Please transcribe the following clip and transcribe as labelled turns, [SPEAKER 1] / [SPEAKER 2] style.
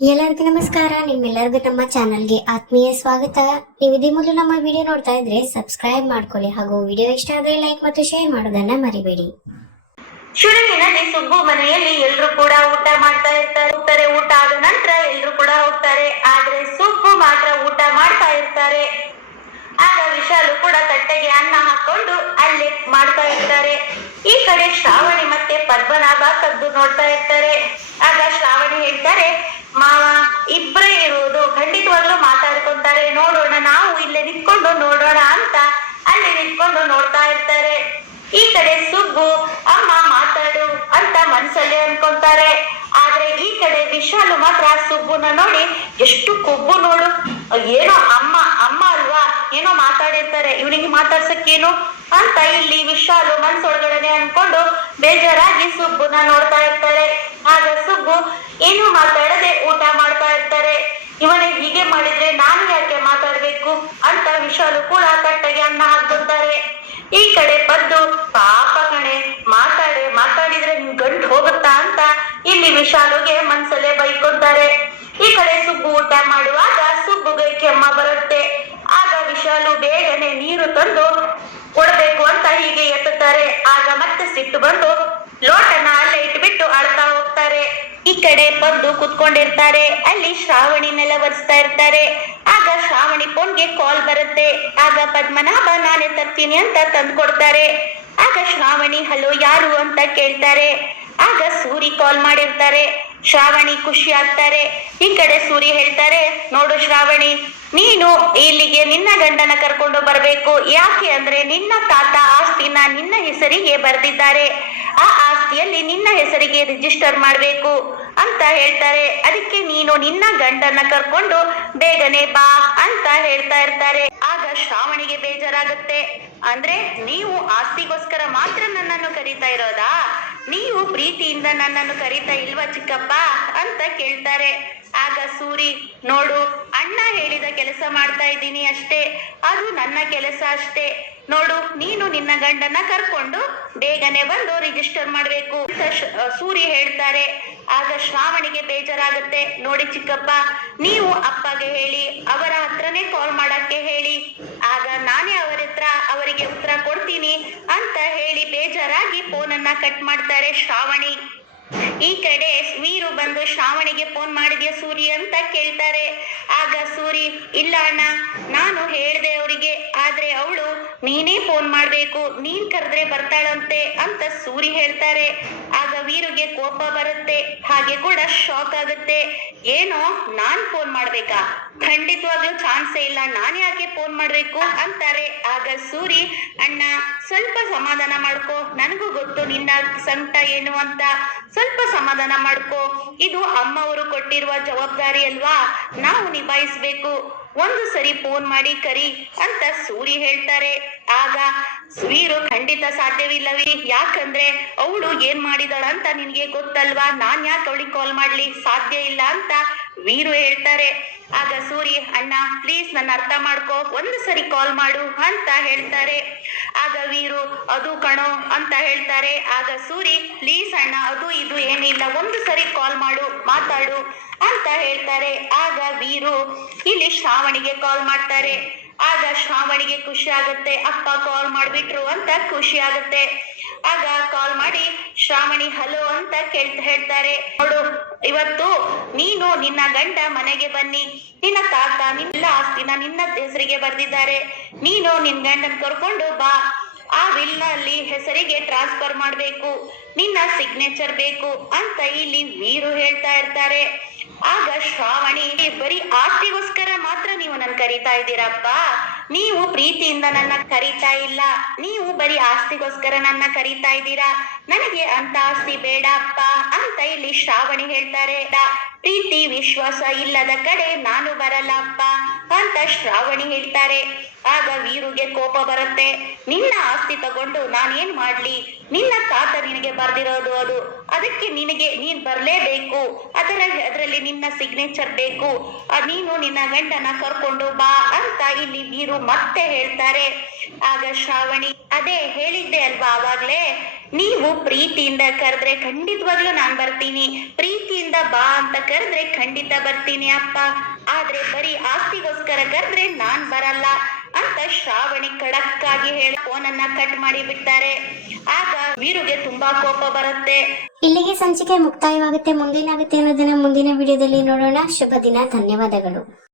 [SPEAKER 1] ಎಲ್ಲರಿಗೂ ನಮಸ್ಕಾರ. ನಿಮ್ಮೆಲ್ಲರಿಗೂ ನಮ್ಮ ಚಾನಲ್ಗೆ ಆತ್ಮೀಯ ಸ್ವಾಗತ. ನೀವು ಇದೇ ಮೊದಲು ನಮ್ಮ ವಿಡಿಯೋ ನೋಡ್ತಾ ಇದ್ರೆ ಸಬ್ಸ್ಕ್ರೈಬ್ ಮಾಡ್ಕೊಳ್ಳಿ ಹಾಗೂ ವಿಡಿಯೋ ಇಷ್ಟ ಆದ್ರೆ ಲೈಕ್ ಮತ್ತು ಶೇರ್ ಮಾಡೋದನ್ನ ಮರಿಬೇಡಿ.
[SPEAKER 2] ಶುರುವಿನಲ್ಲಿ ಸುಬ್ಬು ಮನೆಯಲ್ಲಿ ಎಲ್ರು ಕೂಡ ಊಟ ಮಾಡ್ತಾ ಇರ್ತಾರೆ. ಹೋಗ್ತಾರೆ ಊಟ ಆದ ನಂತರ ಎಲ್ರು ಕೂಡ ಹೋಗ್ತಾರೆ. ಆದ್ರೆ ಸುಬ್ಬು ಮಾತ್ರ ಊಟ ಮಾಡ್ತಾ ಇರ್ತಾರೆ. ಆಗ ವಿಶಾಲು ಕೂಡ ತಟ್ಟೆಗೆ ಅನ್ನ ಹಾಕೊಂಡು ಅಲ್ಲಿ ಮಾಡ್ತಾ ಇರ್ತಾರೆ. ಈ ಕಡೆ ಶ್ರಾವಣಿ ಮತ್ತೆ ಪದ್ಮನಾಭ ಕದ್ದು ನೋಡ್ತಾ ಇರ್ತಾರೆ. ಆಗ ಶ್ರಾವಣಿ ಹೇಳ್ತಾರೆ ಮಾವ ಇಬ್ಬರೇ ಇರುವುದು. ಖಂಡಿತವಾಗ್ಲೂ ಮಾತಾಡ್ಕೊಂತಾರೆ. ನೋಡೋಣ, ನಾವು ಇಲ್ಲೇ ನಿಂತ್ಕೊಂಡು ನೋಡೋಣ ಅಂತ ಅಲ್ಲಿ ನಿಂತ್ಕೊಂಡು ನೋಡ್ತಾ ಇರ್ತಾರೆ. ಈ ಕಡೆ ಸುಬ್ಬು, ಅಮ್ಮ, ಮಾತಾಡು ಅಂತ ಮನ್ಸಲ್ಲಿ ಅನ್ಕೊಂತಾರೆ. ಆದ್ರೆ ಈ ಕಡೆ ವಿಶಾಲು ಮಾತ್ರ ಸುಬ್ಬುನ ನೋಡಿ ಎಷ್ಟು ಕೊಬ್ಬು ನೋಡು. ಏನೋ ಅಮ್ಮ ಅಮ್ಮ ಅಲ್ವಾ ಏನೋ ಮಾತಾಡಿರ್ತಾರೆ ಇವನಿಗೆ ಮಾತಾಡ್ಸಕ್ಕೇನು? ಅಂತ ಇಲ್ಲಿ ವಿಶಾಲು ಮನ್ಸೊಳಗಡೆ ಅನ್ಕೊಂಡು ಬೇಜಾರಾಗಿ ಸುಬ್ಬುನ ನೋಡ್ತಾ ಇರ್ತಾರೆ. ಆಗ ಸುಬ್ಬು, ಏನು ಮಾತಾಡದೆ ಊಟ ಮಾಡ್ತಾ ಇರ್ತಾರೆ. ಇವನೇ ಹೀಗೆ ಮಾಡಿದ್ರೆ ನಾನು ಯಾಕೆ ಮಾತಾಡ್ಬೇಕು? ಅಂತ ವಿಶಾಲು ಕೂಡ ತಟ್ಟೆಗೆ ಅನ್ನ ಹಾಕ್ಕೊತಾರೆ ಈ ಕಡೆ ಬಂದು, ಪಾಪ ಕಣೆ, ಮಾತಾಡೆ, ಮಾತಾಡಿದ್ರೆ ನಿಮ್ ಗಂಟು ಹೋಗುತ್ತಾ ಅಂತ ಇಲ್ಲಿ ವಿಶಾಲುಗೆ ಮನ್ಸಲ್ಲೇ ಬೈಕೊಂತಾರೆ. ಈ ಕಡೆ ಸುಬ್ಬು ಊಟ ಮಾಡುವಾಗ ಸುಬ್ಬುಗೆ ಕೆಮ್ಮ ಬರುತ್ತೆ ಆಗ ವಿಶಾಲು ಬೇಗನೆ ನೀರು ತಂದು ಕೊಡಬೇಕು ಅಂತ ಹೀಗೆ ಎತ್ತುತ್ತಾರೆ. ಆಗ ಮತ್ತೆ ಸಿಟ್ಟು ಬಂದು ಲೋಟನ ಅಲ್ಲೇ ಇಟ್ಬಿಟ್ಟು ಅಳ್ತಾ ಹೋಗ್ತಾರೆ. ಈ ಕಡೆ ಬಂದು ಕುತ್ಕೊಂಡಿರ್ತಾರೆ. ಅಲ್ಲಿ ಶ್ರಾವಣಿ ನೆಲ ಒರೆಸ್ತಾ ಇರ್ತಾರೆ. ಆಗ ಶ್ರಾವಣಿ ಫೋನ್ಗೆ ಕಾಲ್ ಬರುತ್ತೆ. ಆಗ ಪದ್ಮನಾಭ, ನಾನೇ ತರ್ತೀನಿ ಅಂತ ತಂದು ಕೊಡ್ತಾರೆ. ಆಗ ಶ್ರಾವಣಿ, ಹಲೋ, ಯಾರು ಅಂತ ಕೇಳ್ತಾರೆ. ಆಗ ಸೂರಿ ಕಾಲ್ ಮಾಡಿರ್ತಾರೆ. ಶ್ರಾವಣಿ ಖುಷಿ ಆಗ್ತಾರೆ. ಈ ಕಡೆ ಸೂರಿ ಹೇಳ್ತಾರೆ, ನೋಡು ಶ್ರಾವಣಿ ನೀನು ಇಲ್ಲಿಗೆ ನಿನ್ನ ಗಂಡನ ಕರ್ಕೊಂಡು ಬರಬೇಕು. ಯಾಕೆ ಅಂದ್ರೆ ನಿನ್ನ ತಾತ ಆಸ್ತಿನ ನಿನ್ನ ಹೆಸರಿಗೆ ಬರೆದಿದ್ದಾರೆ. ಆ ಆಸ್ತಿಯಲ್ಲಿ ನಿನ್ನ ಹೆಸರಿಗೆ ರಿಜಿಸ್ಟರ್ ಮಾಡಬೇಕು ಅಂತ ಹೇಳ್ತಾರೆ. ಅದಕ್ಕೆ ನೀನು ನಿನ್ನ ಗಂಡನ ಕರ್ಕೊಂಡು ಬೇಗನೆ ಬಾ ಅಂತ ಹೇಳ್ತಾ ಇರ್ತಾರೆ. ಆಗ ಶ್ರಾವಣಿಗೆ ಬೇಜಾರಾಗುತ್ತೆ. ಅಂದ್ರೆ ನೀವು ಆಸ್ತಿಗೋಸ್ಕರ ಮಾತ್ರ ನನ್ನನ್ನು ಕರೀತಾ ಇರೋದಾ? ನೀವು ಪ್ರೀತಿಯಿಂದ ನನ್ನನ್ನು ಕರೀತಾ ಇಲ್ವಾ ಚಿಕ್ಕಪ್ಪ? ಅಂತ ಕೇಳ್ತಾರೆ. ಆಗ ಸೂರಿ, ನೋಡು, ಅಣ್ಣ ಹೇಳಿದ ಕೆಲಸ ಮಾಡ್ತಾ ಇದ್ದೀನಿ ಅಷ್ಟೇ, ಅದು ನನ್ನ ಕೆಲಸ ಅಷ್ಟೇ. ನೋಡು, ನೀನು ನಿನ್ನ ಗಂಡನ ಕರ್ಕೊಂಡು ಬೇಗನೆ ಬಂದು ರಿಜಿಸ್ಟರ್ ಮಾಡಬೇಕು ಸೂರಿ ಹೇಳ್ತಾರೆ. ಆಗ ಶ್ರಾವಣಿಗೆ ಬೇಜಾರಾಗುತ್ತೆ. ನೋಡಿ ಚಿಕ್ಕಪ್ಪ, ನೀವು ಅಪ್ಪಗೆ ಹೇಳಿ, ಅವರ ಹತ್ರನೇ ಕಾಲ್ ಮಾಡಕ್ಕೆ ಹೇಳಿ. ಆಗ ನಾನೇ ಅವರ ಹತ್ರ ಅವರಿಗೆ ಉತ್ತರ ಕೊಡ್ತೀನಿ ಅಂತ ಹೇಳಿ ಬೇಜಾರಾಗಿ ಫೋನನ್ನ ಕಟ್ ಮಾಡ್ತಾರೆ ಶ್ರಾವಣಿ. ಈ ಕಡೆ ವೀರು ಬಂದು ಶ್ರಾವಣಿಗೆ ಫೋನ್ ಮಾಡಿದ್ಯಾ ಸೂರಿ ಅಂತ ಕೇಳ್ತಾರೆ. ಆಗ ಸೂರಿ, ಇಲ್ಲ ಅಣ್ಣ, ನಾನು ಹೇಳ್ದೆ ಅವರಿಗೆ ಆದ್ರೆ ಅವಳು, ನೀನೇ ಫೋನ್ ಮಾಡ್ಬೇಕು, ನೀನ್ ಕರೆದ್ರೆ ಬರ್ತಾಳಂತೆ ಅಂತ ಸೂರಿ ಹೇಳ್ತಾರೆ. ಆಗ ವೀರುಗೆ ಕೋಪ ಬರುತ್ತೆ, ಹಾಗೆ ಕೂಡ ಶಾಕ್ ಆಗುತ್ತೆ. ಏನೋ, ನಾನ್ ಫೋನ್ ಮಾಡ್ಬೇಕಾ? ಖಂಡಿತವಾಗ್ಲೂ ಚಾನ್ಸೇ ಇಲ್ಲ, ನಾನ್ ಯಾಕೆ ಫೋನ್ ಮಾಡ್ಬೇಕು? ಅಂತಾರೆ. ಆಗ ಸೂರಿ, ಅಣ್ಣ, ಸ್ವಲ್ಪ ಸಮಾಧಾನ ಮಾಡ್ಕೋ, ನನಗೂ ಗೊತ್ತು ನಿನ್ನ ಸಂಕಟ ಏನು ಅಂತ. ಸ್ವಲ್ಪ ಸಮಾಧಾನ ಮಾಡ್ಕೋ. ಇದು ಅಮ್ಮವರು ಕೊಟ್ಟಿರುವ ಜವಾಬ್ದಾರಿ ಅಲ್ವಾ? ನಾವು ನಿಭಾಯಿಸ್ಬೇಕು. ಒಂದು ಸರಿ ಫೋನ್ ಮಾಡಿ, ಕರಿ ಅಂತ ಸೂರಿ ಹೇಳ್ತಾರೆ. ಆಗ ವೀರು ಖಂಡಿತ ಸಾಧ್ಯವಿಲ್ಲವೇ. ಯಾಕಂದ್ರೆ ಅವಳು ಏನ್ ಮಾಡಿದಾಳ ಅಂತ ನಿನ್ಗೆ ಗೊತ್ತಲ್ವಾ? ನಾನ್ ಯಾಕೆ ಅವಳಿಗೆ ಕಾಲ್ ಮಾಡ್ಲಿ? ಸಾಧ್ಯ ಇಲ್ಲ ಅಂತ ವೀರು ಹೇಳ್ತಾರೆ. ಆಗ ಸೂರಿ, ಅಣ್ಣ ಪ್ಲೀಸ್ ನನ್ನ ಅರ್ಥ ಮಾಡ್ಕೋ. ಒಂದು ಸರಿ ಕಾಲ್ ಮಾಡು ಅಂತ ಹೇಳ್ತಾರೆ. ಆಗ ವೀರು, ಅದು ಕಣೋ ಅಂತ ಹೇಳ್ತಾರೆ. ಆಗ ಸೂರಿ ಪ್ಲೀಸ್ ಅಣ್ಣ, ಅದು ಇದು ಏನಿಲ್ಲ. ಒಂದು ಸರಿ ಕಾಲ್ ಮಾಡು, ಮಾತಾಡು. ಅಂತ ಹೇಳ್ತಾರೆ. ಆಗ ವೀರು ಇಲ್ಲಿ ಶ್ರಾವಣಿಗೆ ಕಾಲ್ ಮಾಡ್ತಾರೆ. ಆಗ ಶ್ರಾವಣಿಗೆ ಖುಷಿ ಆಗುತ್ತೆ. ಅಪ್ಪ ಕಾಲ್ ಮಾಡ್ಬಿಟ್ರು ಅಂತ ಖುಷಿ ಆಗುತ್ತೆ. ಆಗ ಕಾಲ್ ಮಾಡಿ ಶ್ರಾವಣಿ ಹಲೋ ಅಂತ ಕೇಳ್ತಾ ಹೇಳ್ತಾರೆ. ನೋಡು, ಇವತ್ತು ನೀನು ನಿನ್ನ ಗಂಡ ಮನೆಗೆ ಬನ್ನಿ. ನಿನ್ನ ತಾತ ನಿನ್ನ ಆಸ್ತಿನ ನಿನ್ನ ಹೆಸರಿಗೆ ಬರ್ದಿದ್ದಾರೆ. ನೀನು ನಿನ್ ಗಂಡನ್ ಕರ್ಕೊಂಡು ಬಾ. ಆ ವಿಲ್ನಲ್ಲಿ ಹೆಸರಿಗೆ ಟ್ರಾನ್ಸ್ಫರ್ ಮಾಡಬೇಕು. ನಿನ್ನ ಸಿಗ್ನೇಚರ್ ಬೇಕು ಅಂತ ಇಲ್ಲಿ ವೀರು ಹೇಳ್ತಾ ಇರ್ತಾರೆ. ಆಗ ಶ್ರಾವಣಿ ಬರೀ ಆಸ್ತಿಗೋಸ್ಕರ ಮಾತ್ರ ನೀವು ನನ್ನ ಕರಿತಾ ಇದ್ದೀರಪ್ಪ. ನೀವು ಪ್ರೀತಿಯಿಂದ ನನ್ನ ಕರಿತಾ ಇಲ್ಲ. ನೀವು ಬರೀ ಆಸ್ತಿಗೋಸ್ಕರ ನನ್ನ ಕರಿತಾ ಇದ್ದೀರಾ. ನನಗೆ ಅಂತ ಆಸ್ತಿ ಬೇಡಪ್ಪ ಅಂತ ಇಲ್ಲಿ ಶ್ರಾವಣಿ ಹೇಳ್ತಾರೆ. ಪ್ರೀತಿ, ವಿಶ್ವಾಸ ಇಲ್ಲದ ಕಡೆ ನಾನು ಬರಲ್ಲ ಅಪ್ಪ ಅಂತ ಶ್ರಾವಣಿ ಹೇಳ್ತಾರೆ. ಆಗ ವೀರುಗೆ ಕೋಪ ಬರುತ್ತೆ. ನಿನ್ನ ಆಸ್ತಿ ತಗೊಂಡು ನಾನೇನ್ ಮಾಡ್ಲಿ? ನಿನ್ನ ತಾತ ನಿನಗೆ ಬರ್ದಿರೋದು ಅದು. ಅದಕ್ಕೆ ನಿನಗೆ ನೀನ್ ಬರ್ಲೇಬೇಕು. ಅದರ ಅದರಲ್ಲಿ ನಿನ್ನ ಸಿಗ್ನೇಚರ್ ಬೇಕು. ನೀನು ನಿನ್ನ ಗಂಡನ ಕರ್ಕೊಂಡು ಬಾ ಅಂತ ಇಲ್ಲಿ ವೀರು ಮತ್ತೆ ಹೇಳ್ತಾರೆ. ಆಗ ಶ್ರಾವಣಿ, ಅದೇ ಹೇಳಿದ್ದೆ ಅಲ್ವಾ ಅವಾಗ್ಲೇ? ನೀವು ಪ್ರೀತಿಯಿಂದ ಕರೆದ್ರೆ ಖಂಡಿತವಾಗ್ಲೂ ನಾನ್ ಬರ್ತೀನಿ. ಪ್ರೀತಿಯಿಂದ ಬಾ ಅಂತ ಕರೆದ್ರೆ ಖಂಡಿತ ಬರ್ತೀನಿ ಅಪ್ಪ. ಆದ್ರೆ ಬರೀ ಆಸ್ತಿಗೋಸ್ಕರ ಕರೆದ್ರೆ ನಾನ್ ಬರಲ್ಲ. ಅಂತ ಶ್ರಾವಣಿ ಖಡಕ್ ಆಗಿ ಹೇಳಿ ಫೋನನ್ನ ಕಟ್ ಮಾಡಿ ಬಿಡ್ತಾರೆ. ಆಗ ವೀರುಗೆ ತುಂಬಾ ಕೋಪ ಬರುತ್ತೆ.
[SPEAKER 1] ಇಲ್ಲಿಗೆ ಸಂಚಿಕೆ ಮುಕ್ತಾಯವಾಗುತ್ತೆ. ಮುಂದೇನಾಗುತ್ತೆ ಅನ್ನೋದನ್ನ ಮುಂದಿನ ವಿಡಿಯೋದಲ್ಲಿ ನೋಡೋಣ. ಶುಭ ದಿನ. ಧನ್ಯವಾದಗಳು.